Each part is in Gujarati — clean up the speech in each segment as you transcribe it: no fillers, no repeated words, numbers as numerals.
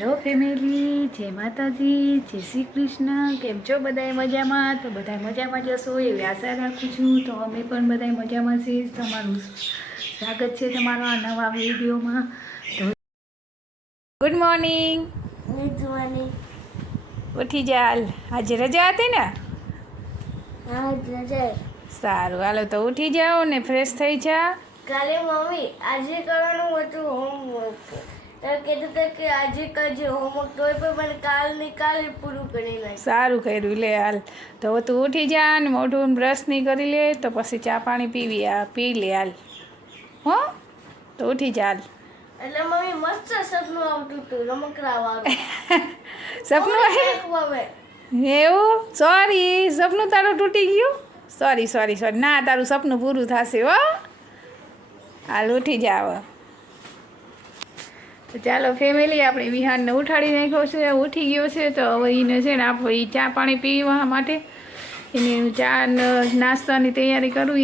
હેલો ફેમિલી, જય માતાજી, જય શ્રી કૃષ્ણ. કેમ છો બધાય મજામાં? તો બધાય મજામાં જશો એવી આશા રાખું છું. તો અમે પણ બધાય મજામાં છીએ. તમારું સ્વાગત છે તમારા નવા વિડીયોમાં. તો ગુડ મોર્નિંગ. Good morning. ઉઠી જાલ. આજે રજા હતી ને? હા રજા. સારું, હાલો તો ઉઠી જાઓ ને ફ્રેશ થઈ જા. કાલે મમ્મી આજે કરવાનું હતું હોમવર્ક. તો કીધું હતું કે આજે કરજે હોમવર્ક, તોય પણ મને કાલે પૂરું કરી નાખ્યું. સારું કર્યું, લે હાલ. તો હવે તું ઉઠી જા ને મોઢું બ્રશ નહીં કરી લે તો પછી ચા પાણી પી લે હાલ. હો તો ઉઠી જા હાલ. એટલે મમ્મી મસ્ત સપનું આવતું હતું રમકડા વાળું. સપનું આવે એવું? સોરી, સપનું તારું તૂટી ગયું. સોરી. ના, તારું સપનું પૂરું થશે હો. હાલ ઉઠી જા હવે. તો ચાલો ફેમિલી, આપણે વિહાનને ઉઠાડી નાખ્યો છે, ઉઠી ગયો છે. તો હવે એને છે ને આપણે ચા પાણી પીવા માટે એને ચા નાસ્તાની તૈયારી કરું.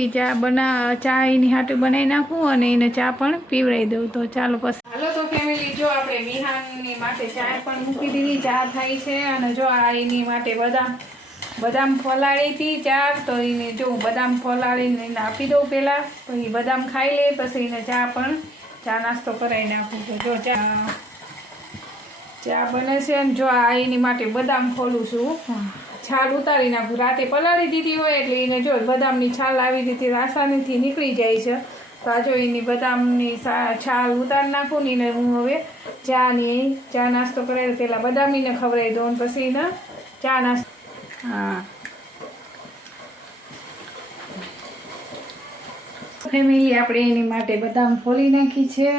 ચા એની હાટું બનાવી નાખું અને એને ચા પણ પીવડાવી દઉં. તો ચાલો પછી હાલો તો ફેમિલી, જો આપણે વિહાનની માટે ચા પણ મૂકી દીધી, ચા થાય છે. અને જો આ એની માટે બદામ ફોલાળી હતી ચા, તો એને જો બદામ ફોલાળીને એને આપી દઉં પહેલાં, પછી બદામ ખાઈ લે, પછી એને ચા નાસ્તો કરાવી નાખું. તો જો ચા બને છે ને જો આ એની માટે બદામ ખોલું છું. છાલ ઉતારી નાખું. રાતે પલાળી દીધી હોય એટલે એને જો બદામની છાલ આવી રીતે આસાનીથી નીકળી જાય છે. તો આ જો એની બદામની છાલ ઉતારી નાખું ને એને હું હવે ચા નાસ્તો કરાવી પહેલાં બદામીને ખવડાવી દઉં, પછી એને ચા નાસ્તો. હા ફેમિલી, આપણે એની માટે બદામ ફોલી નાખી છે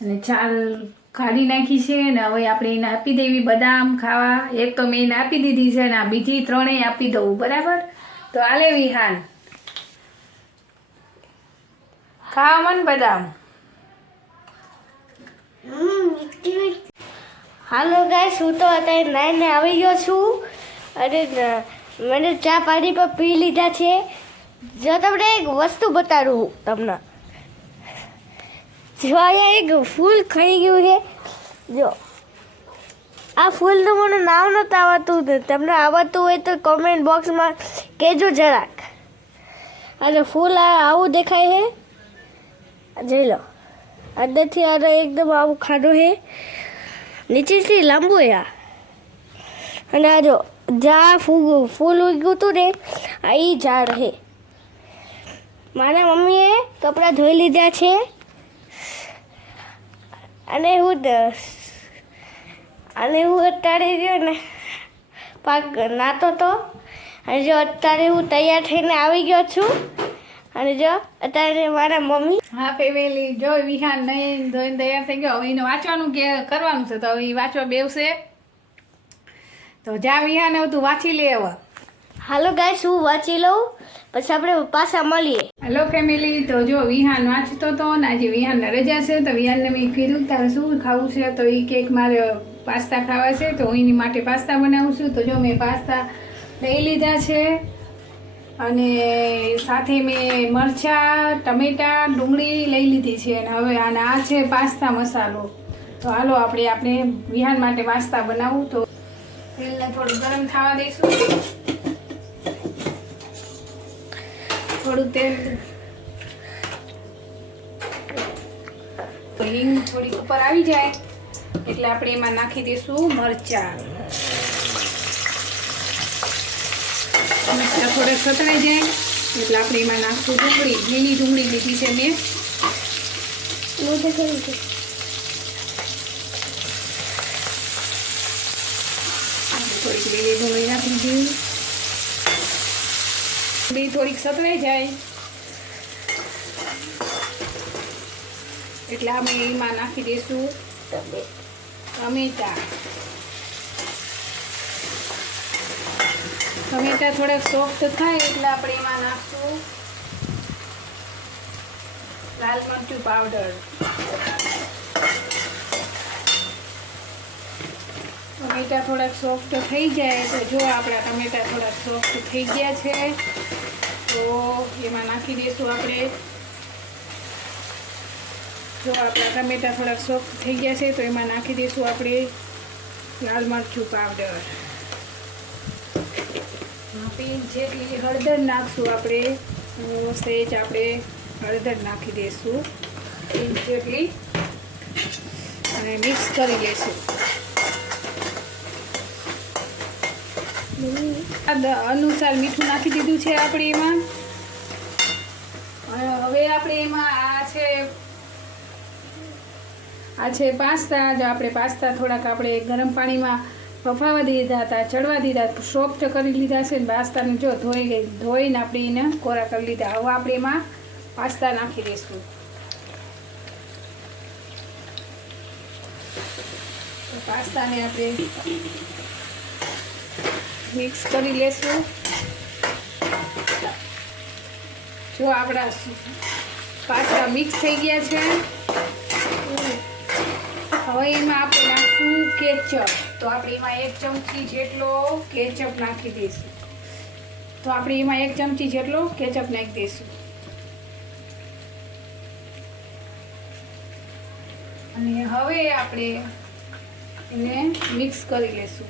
અને છાલ કાઢી નાખી છે. ને હવે આપણે એને આપી દેવી બદામ ખાવા. એક તો મેં એને આપી દીધી છે ને આ બીજી ત્રણેય આપી દઉં, બરાબર? તો આલે વિહાન ખાવા મન બદામ. હાલો ગાઈસ, હું તો અત્યારે નાઈને આવી ગયો છું અને મને ચા પાણી પણ પી લીધા છે. જો તમને એક વસ્તુ બતાડું તમને. જો અહીંયા એક ફૂલ ખાઈ ગયું છે. જો આ ફૂલનું મને નામ નથી આવડતું. તમને આવડતું હોય તો કોમેન્ટ બોક્સમાં કહેજો જરાક. અને ફૂલ આવું દેખાય છે, જોઈ લો. અંદરથી આનો એકદમ આવું ખાડો છે, નીચેથી લાંબુ છે આ. અને આ જો જ્યાં ફૂલ ઉગ્યું હતું ને, આ એ ઝાડ છે. મારા મમ્મીએ કપડાં ધોઈ લીધા છે અને હું અત્યારે રહ્યો ને નાતો તો. અને જો અત્યારે હું તૈયાર થઈને આવી ગયો છું. અને જો અત્યારે મારા મમ્મી. હા ફેમિલી, જો વિહાન નહીં ધોઈને તૈયાર થઈ ગયો. હવે એને વાંચવાનું કરવાનું છે, તો હવે વાંચવા બેવશે. તો જા વિહાન, હવે તું વાંચી લે હવે. હાલો ગાઈસ, હું વાંચી લઉં પછી આપણે પાછા મળીએ. હેલો ફેમિલી, તો જો વિહાન વાંચતો હતો ને આજે વિહાનને રજા છે. તો વિહાનને મેં કીધું તારે શું ખાવું છે, તો એ કેક મારે પાસ્તા ખાવા છે. તો હું એની માટે પાસ્તા બનાવું છું. તો જો મેં પાસ્તા લઈ લીધા છે અને સાથે મેં મરચાં, ટમેટાં, ડુંગળી લઈ લીધી છે. અને હવે આ છે પાસ્તા મસાલો. તો હાલો આપણે વિહાન માટે પાસ્તા બનાવું. તો તેલને થોડું ગરમ થવા દઈશું. થોડું તેલ, હિંગ થોડીક ઉપર આવી જાય એટલે આપણે એમાં નાખી દઈશું મરચાં. મરચાં થોડાક સતળાઈ જાય એટલે આપણે એમાં નાખશું ડુંગળી. લીલી ડુંગળી લીધી છે મેં. થોડીક લીલી ડુંગળી નાખી દીધી. થોડીક સતળાઈ જાય એટલે અમે એમાં નાખી દઈશું ટમેટા. ટમેટા થોડાક સોફ્ટ થાય એટલે આપણે એમાં નાખશું લાલ મરચું પાવડર. ટમેટા થોડાક સોફ્ટ થઈ જાય તો જો આપણા ટમેટા થોડાક સોફ્ટ થઈ ગયા છે, તો એમાં નાખી દઈશું આપણે જો આપણા ટમેટા થોડાક સોફ્ટ થઈ ગયા છે તો એમાં નાખી દઈશું આપણે લાલ મરચું પાવડર. પિંચ જેટલી હળદર નાખશું આપણે. સહેજ આપણે હળદર નાખી દઈશું પિંચ જેટલી અને મિક્સ કરી લઈશું. અનુસાર મીઠું નાખી દીધું છે આપણે એમાં. હવે આપણે એમાં આ છે પાસ્તા. જો આપણે પાસ્તા થોડાક આપણે ગરમ પાણીમાં બફાવા દીધા હતા, ચડવા દીધા, સોફ્ટ કરી લીધા છે ને પાસ્તાને જો ધોઈને આપણે એને કોરા કરી લીધા. હવે આપણે એમાં પાસ્તા નાખી દઈશું. પાસ્તાને આપણે મિક્સ કરી લેશું. જો આપણા પાસ્તા મિક્સ થઈ ગયા છે. હવે એમાં આપણે નાખશું કેચઅપ. તો આપણે એમાં 1 ચમચી જેટલો કેચઅપ નાખી દઈશું. તો આપણે એમાં 1 ચમચી જેટલો કેચઅપ નાખી દઈશું અને હવે આપણે એને મિક્સ કરી લેશું.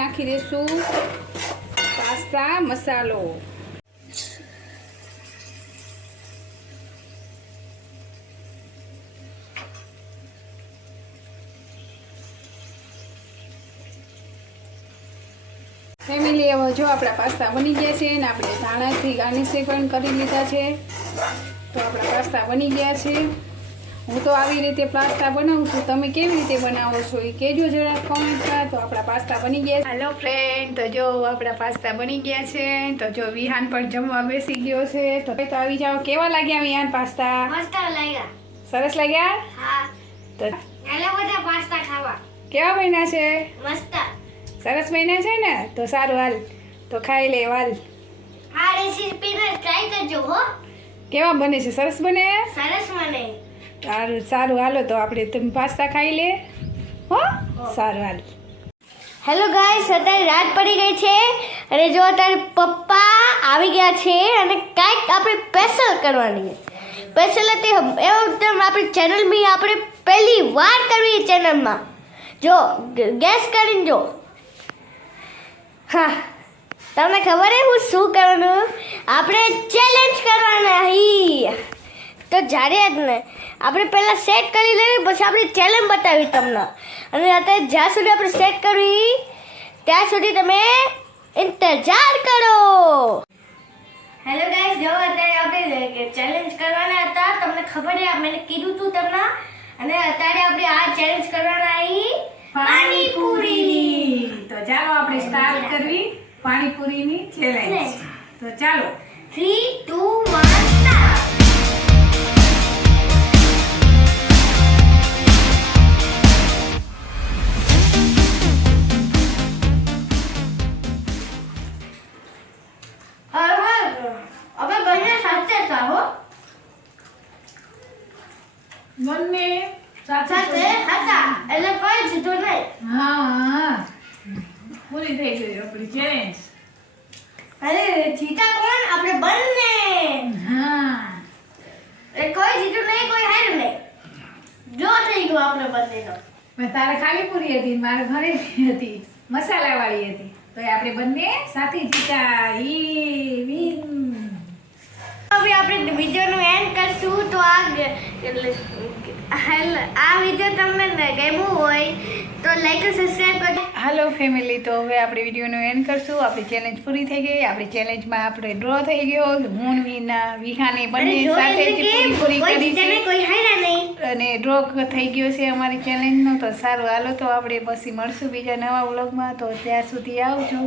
નાખી દઈશું પાસ્તા મસાલો. ફેમિલી, હવે જો આપણા પાસ્તા બની ગયા છે ને આપણે ધાણાથી ગાર્નિશ પણ કરી લીધા છે. તો આપણા પાસ્તા બની ગયા છે. હું તો આવી રીતે પાસ્તા બનાવું છું. તમે કેવી રીતે બનાવો છો એ કહેજો જરા કોમેન્ટમાં. તો આપણા પાસ્તા બની ગયા. હેલો ફ્રેન્ડ, તો જો આપણા પાસ્તા બની ગયા છે. તો જો વિહાન પણ જમવા બેસી ગયો છે. તો આવી જાઓ. કેવા લાગ્યા વિહાન પાસ્તા? મસ્ત લાગ્યા. સરસ લાગ્યા? હા. તો ચાલો બધા પાસ્તા ખાવા. કેવા બન્યા છે? મસ્ત. સરસ બન્યા છે ને? તો સારું, હાલ તો ખાઈ લે. હાલ આ રેસીપીને ટ્રાય કરજો હો. કેવા બને છે? સરસ બને? સરસ બને. સારું હાલો તો આપણે તમે પાસ્તા ખાઈ લે હો. સારું હાલ. હેલો ગાઈસ, અત્યારે રાત પડી ગઈ છે અને જો અત્યારે પપ્પા આવી ગયા છે અને કાંઈક આપણે સ્પેશિયલ કરવાની છે. સ્પેશિયલ એટલે એવું આપણી ચેનલમાં આપણે પહેલી વાર કરવી ચેનલમાં. જો ગેસ કરીને જો. હા, તમને ખબર છે હું શું કરવાનું? આપણે ચેલેન્જ કરવાના હી. તો જ્યારે જ ને આપણે પહેલાં સેટ કરી લેવી, પછી આપણે ચેલેન્જ બતાવી તમને. અને અત્યારે જ્યાં સુધી આપણે સેટ કરવી ત્યાં સુધી તમે ઇંતજાર કરો. હેલો ગાઈસ, જો અત્યારે આપણે ચેલેન્જ કરવાના હતા. તમને ખબર છે, મેં કીધું હતું તમને. અને અત્યારે આપણે આ ચેલેન્જ કરવાના અહીં પાણીપુરી. તો ચાલો આપણે સ્ટાર્ટ કરવી પાણીપુરીની ચેલેન્જ. તો ચાલો 3, 2, 1 સ્ટાર્ટ. હવે બંને સાથે હતા હો. બંને સાથે હતા એટલે કોઈ જીતો નહીં. હા, પૂરી થઈ ગઈ આપણી ચેલેન્જ. અરે જીતા કોણ? આપણે બંને. હા, એ કોઈ જીતું નહીં, કોઈ હાર્યું નહીં. જો થઈ ગયો આપણે બંનેનો. પણ તારે ખાલી પૂરી હતી, મારે ભરેલી હતી, મસાલાવાળી હતી. તો આપણે બંને સાથે જીતા. હવે આપણે વિડીયોનું એન્ડ કરશું. તો આ વિડીયો તમને ગમ્યું હોય તો લાઈક અને સબસ્ક્રાઈબ કરજો. હાલો ફેમિલી, તો હવે આપણે વિડીયોનું એન્ડ કરશું. આપણી ચેલેન્જ પૂરી થઈ ગઈ. આપણી ચેલેન્જમાં આપણે ડ્રો થઈ ગયો. હું વિહાને બંને સાથે જ પૂરી કરી છે કોઈ હાર્યા નહીં અને ડ્રો થઈ ગયો છે અમારી ચેલેન્જનો. તો સારું હાલો, તો આપણે પછી મળશું બીજા નવા વ્લોગમાં. તો ત્યાં સુધી આવજો.